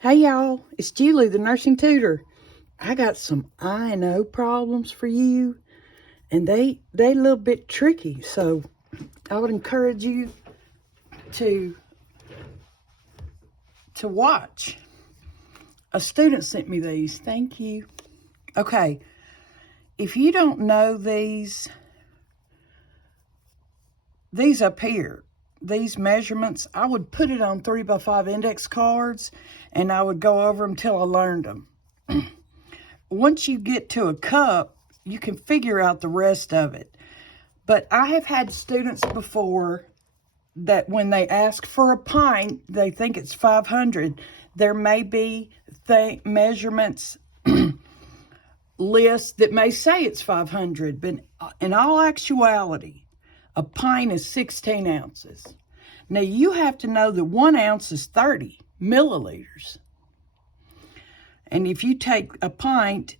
Hey y'all, it's Julie, the nursing tutor. I got some I&O problems for you, and they a little bit tricky, so I would encourage you to watch. A student sent me these. Thank you. Okay, if you don't know these up here, these measurements, I would put it on 3x5 index cards, and I would go over them till I learned them. Once you get to a cup, you can figure out the rest of it. But I have had students before that when they ask for a pint, they think it's 500. There may be measurements lists that may say it's 500, but in all actuality, a pint is 16 ounces. Now, you have to know that 1 ounce is 30 milliliters. And if you take a pint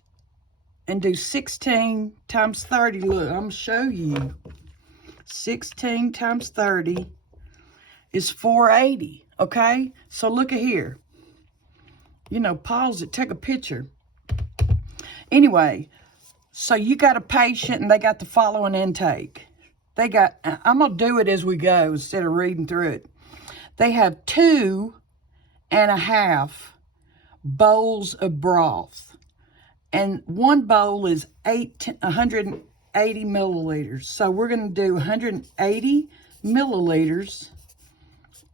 and do 16 times 30, look, I'm going to show you. 16 times 30 is 480, okay? So look at here. Pause it, take a picture. Anyway, so you got a patient and they got the following intake. I'm going to do it as we go instead of reading through it. They have 2.5 bowls of broth. And one bowl is 180 milliliters. So we're going to do 180 milliliters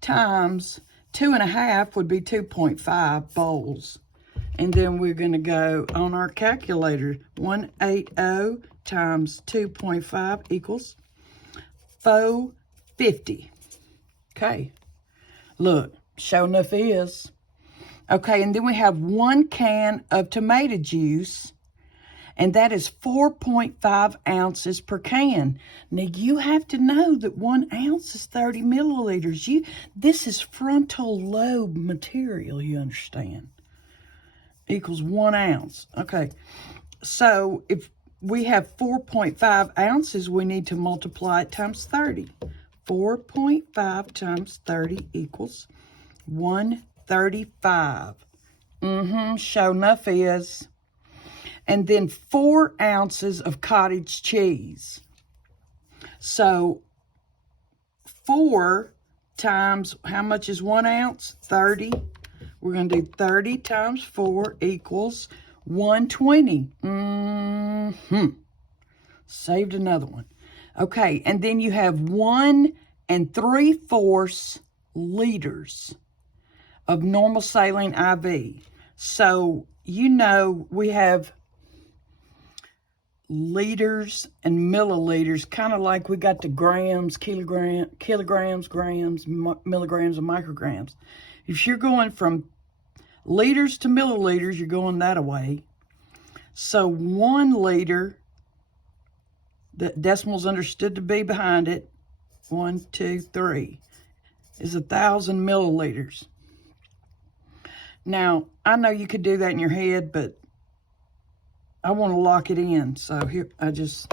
times 2.5 would be 2.5 bowls. And then we're going to go on our calculator. 180 times 2.5 equals 450. Okay. Look, sure enough is. Okay, and then we have 1 can of tomato juice, and that is 4.5 ounces per can. Now, you have to know that 1 ounce is 30 milliliters. This is frontal lobe material, you understand, equals 1 ounce. Okay, so if we have 4.5 ounces, we need to multiply it times 30. 4.5 times 30 equals 135. Sure enough is. And then 4 ounces of cottage cheese. So 4 times, how much is 1 ounce? 30. We're going to do 30 times 4 equals 120. Saved another one. Okay, and then you have 1 3/4 liters of normal saline IV. So, we have liters and milliliters, kind of like we got the grams, kilograms, grams, milligrams, and micrograms. If you're going from liters to milliliters, you're going that away. So 1 liter, the decimal's understood to be behind it, 1, 2, 3, is 1,000 milliliters. Now, I know you could do that in your head, but I want to lock it in. So here, I just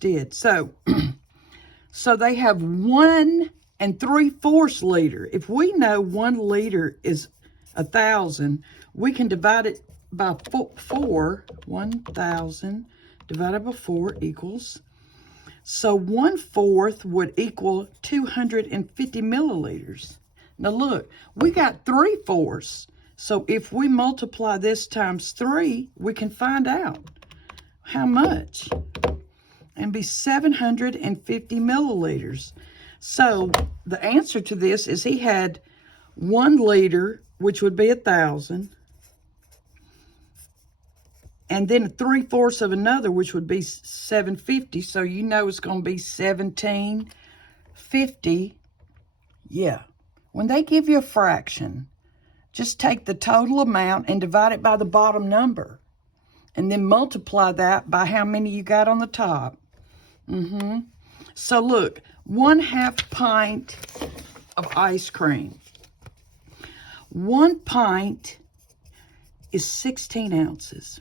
did. So, so they have 1 3/4 liter. If we know 1 liter is 1,000, we can divide it by 4. 1,000 divided by 4 equals. So 1/4 would equal 250 milliliters. Now look, we got 3/4. So if we multiply this times 3, we can find out how much. And be 750 milliliters. So the answer to this is he had 1 liter, which would be 1,000. And then 3/4 of another, which would be 750. So it's going to be 1750. Yeah. When they give you a fraction, just take the total amount and divide it by the bottom number. And then multiply that by how many you got on the top. So look, 1/2 pint of ice cream. 1 pint is 16 ounces.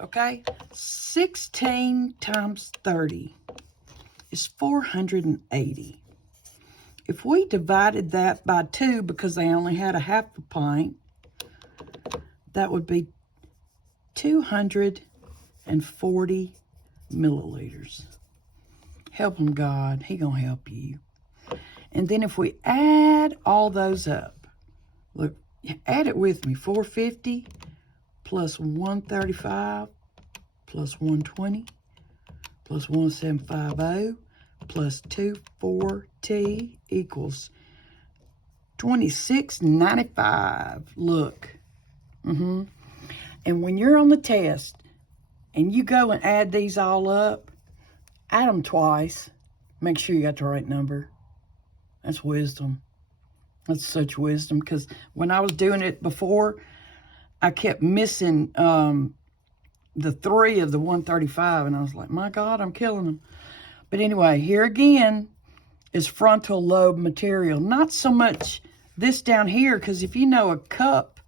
Okay? 16 times 30 is 480. if we divided that by 2, because they only had a half a pint, that would be 240 milliliters. Help him, God. He gonna help you. And then if we add all those up, look, add it with me. 450 plus 135 plus 120 plus 1750 plus 240 equals 26.95. Look. And when you're on the test and you go and add these all up, add them twice. Make sure you got the right number. That's wisdom. That's such wisdom, because when I was doing it before, I kept missing the 3 of the 135, and I was like, my God, I'm killing them. But anyway, here again is frontal lobe material. Not so much this down here, because if you know a cup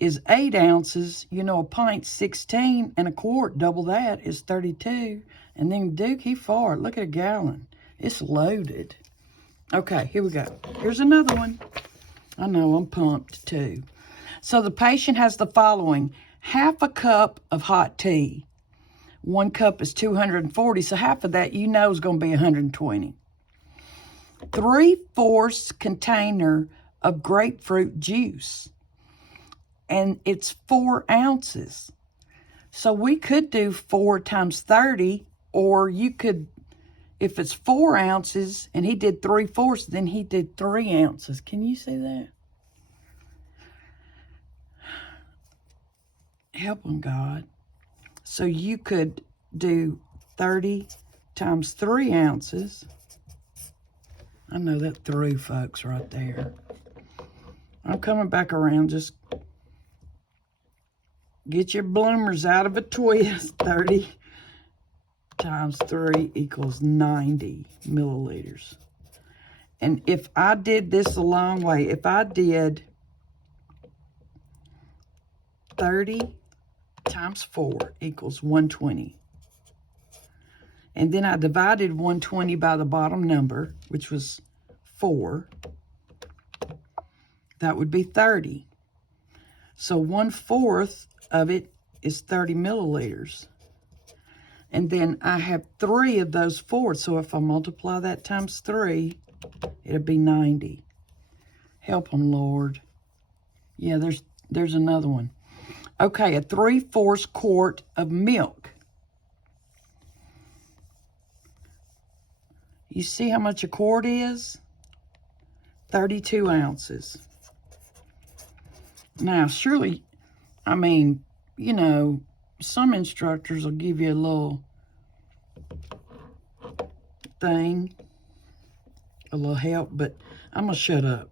is 8 ounces, you know a pint's 16, and a quart, double that, is 32. And then Dookie Fart, look at a gallon. It's loaded. Okay, here we go. Here's another one. I know, I'm pumped too. So the patient has the following. Half a cup of hot tea. 1 cup is 240, so half of that you know is going to be 120. 3/4 container of grapefruit juice. And it's 4 ounces. So we could do 4 times 30, or you could, if it's 4 ounces and he did 3/4, then he did 3 ounces. Can you see that? Help him, God. So you could do 30 times 3 ounces. I know that through, folks, right there. I'm coming back around. Just get your bloomers out of a twist. 30 times 3 equals 90 milliliters. And if I did this a long way, if I did 30 times 4 equals 120. And then I divided 120 by the bottom number, which was 4. That would be 30. So 1/4 of it is 30 milliliters. And then I have 3 of those 4. So if I multiply that times 3, it'll be 90. Help them, Lord. Yeah, there's another one. Okay, a 3/4 quart of milk. You see how much a quart is? 32 ounces. Now, surely, I mean, you know, some instructors will give you a little thing, a little help, but I'm going to shut up.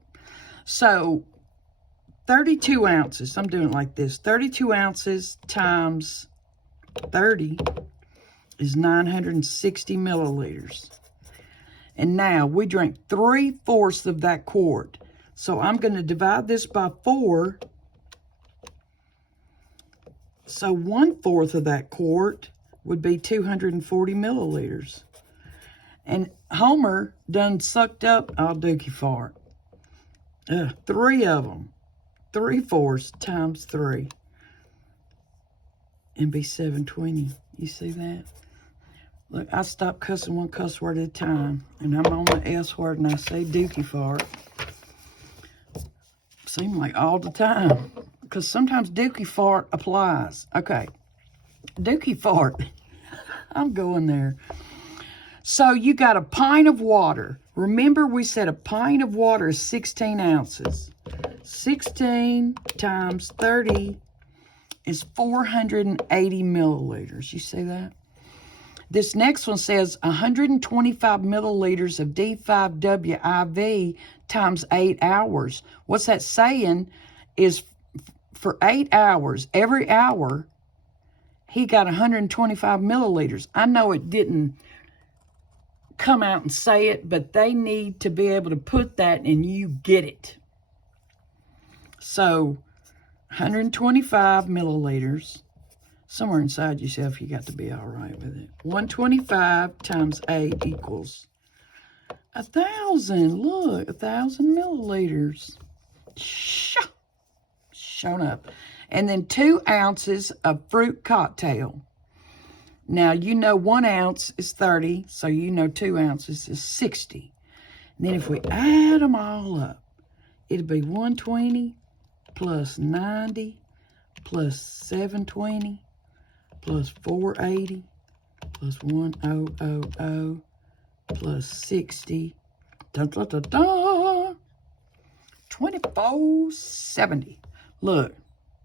So, 32 ounces, I'm doing it like this. 32 ounces times 30 is 960 milliliters. And now we drink 3/4 of that quart. So I'm going to divide this by 4. So 1/4 of that quart would be 240 milliliters. And Homer done sucked up, Dookie Fart. 3 of them. 3/4 times 3. And be 720. You see that? Look, I stop cussing one cuss word at a time. And I'm on the S word and I say Dookie Fart. Seem like all the time. Because sometimes Dookie Fart applies. Okay. Dookie Fart. I'm going there. So you got a pint of water. Remember we said a pint of water is 16 ounces. 16 times 30 is 480 milliliters. You see that? This next one says 125 milliliters of D5W IV times 8 hours. What's that saying is for 8 hours, every hour, he got 125 milliliters. I know it didn't come out and say it, but they need to be able to put that and you get it. So 125 milliliters. Somewhere inside yourself, you got to be all right with it. 125 times 8 equals 1,000. Look, 1,000 milliliters. Shown up. And then 2 ounces of fruit cocktail. Now, you know 1 ounce is 30, so you know 2 ounces is 60. And then if we add them all up, it'll be 120 plus 90 plus 720 plus 480 plus 1000 plus 60. Da, da, da, da. 2470. Look.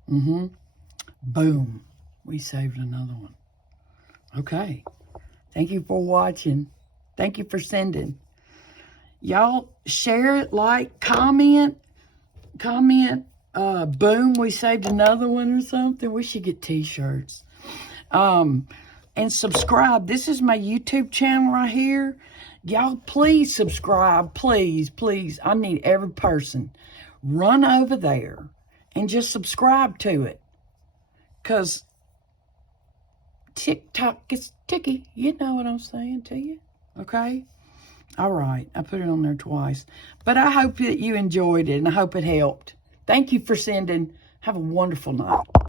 Boom. We saved another one. Okay. Thank you for watching. Thank you for sending. Y'all share it, like, comment. Boom, we saved another one or something. We should get t-shirts. And subscribe. This is my YouTube channel right here. Y'all, please subscribe. Please, please. I need every person. Run over there and just subscribe to it. Because TikTok gets ticky. You know what I'm saying to you. Okay? All right. I put it on there twice. But I hope that you enjoyed it, and I hope it helped. Thank you for sending. Have a wonderful night.